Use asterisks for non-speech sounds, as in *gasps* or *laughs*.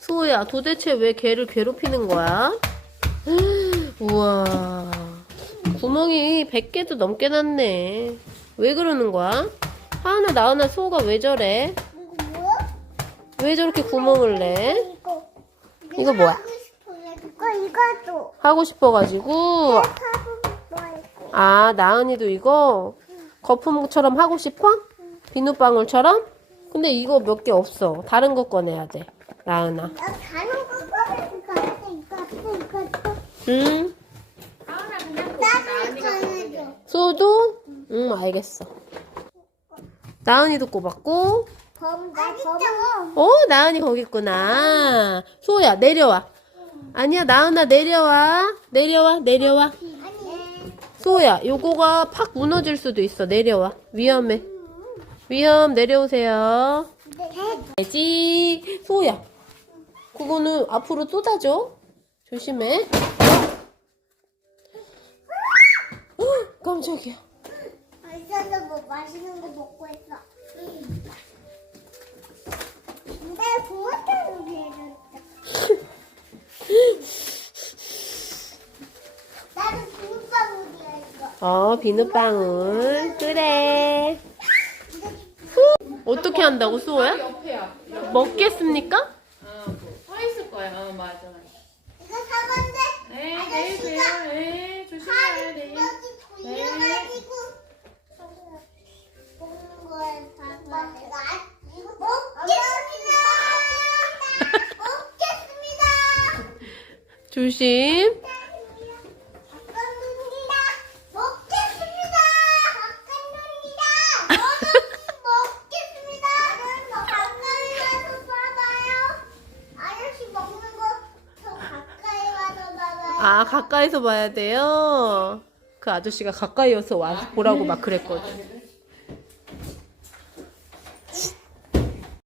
수호야, 도대체 왜 개를 괴롭히는 거야? *gasps* 우와. 구멍이 100개도 넘게 났네. 왜 그러는 거야? 하은아, 나은아, 수호가 왜 저래? 이거? 왜 저렇게 구멍을 내? 이거. 이거 뭐야? 하고 싶어요. 이거 이거도. 하고 싶어가지고. 아, 나은이도 이거 거품처럼 하고 싶어? 비눗방울처럼? 근데 이거 몇 개 없어. 다른 거 꺼내야 돼. 나은아. 나 다른 거 꺼내. 이거 이거 이거 이거. 응? 그냥 나도 알겠어. 나은이도 꼽았고. 범, 나 범. 어, 나은이 거기 있구나. 수호야, 내려와. 아니야, 나은아, 내려와. 내려와, 내려와. 아니. 수호야, 요거가 팍 무너질 수도 있어. 내려와. 위험해. 위험, 내려오세요. 네. 돼지. 수호야, 그거는 앞으로 쏟아져. 조심해. 어, 깜짝이야. 있어서 뭐 맛있는 거 먹고 있어. 근데 고맙다는 게 나도 비눗방울이야 이거. 어, 비눗방울. 그래. 후. 어떻게 한다고, 수호야? 먹겠습니까? 거야. 어, 맞아. 이거 네, 네, 아저씨가. 네, 네. 이래가지고 먹는 거에 사과 내가 먹겠습니다. *laughs* 먹겠습니다. 조심. 바깥눈이다. 먹겠습니다. 바깥눈이다. 저는 먹겠습니다. 저 가까이 와서 봐봐요. 아저씨 먹는 거 저 가까이 와서 봐봐요. 아, 가까이서 봐야 돼요. 그 아저씨가 가까이 와서 와서 보라고 막 그랬거든.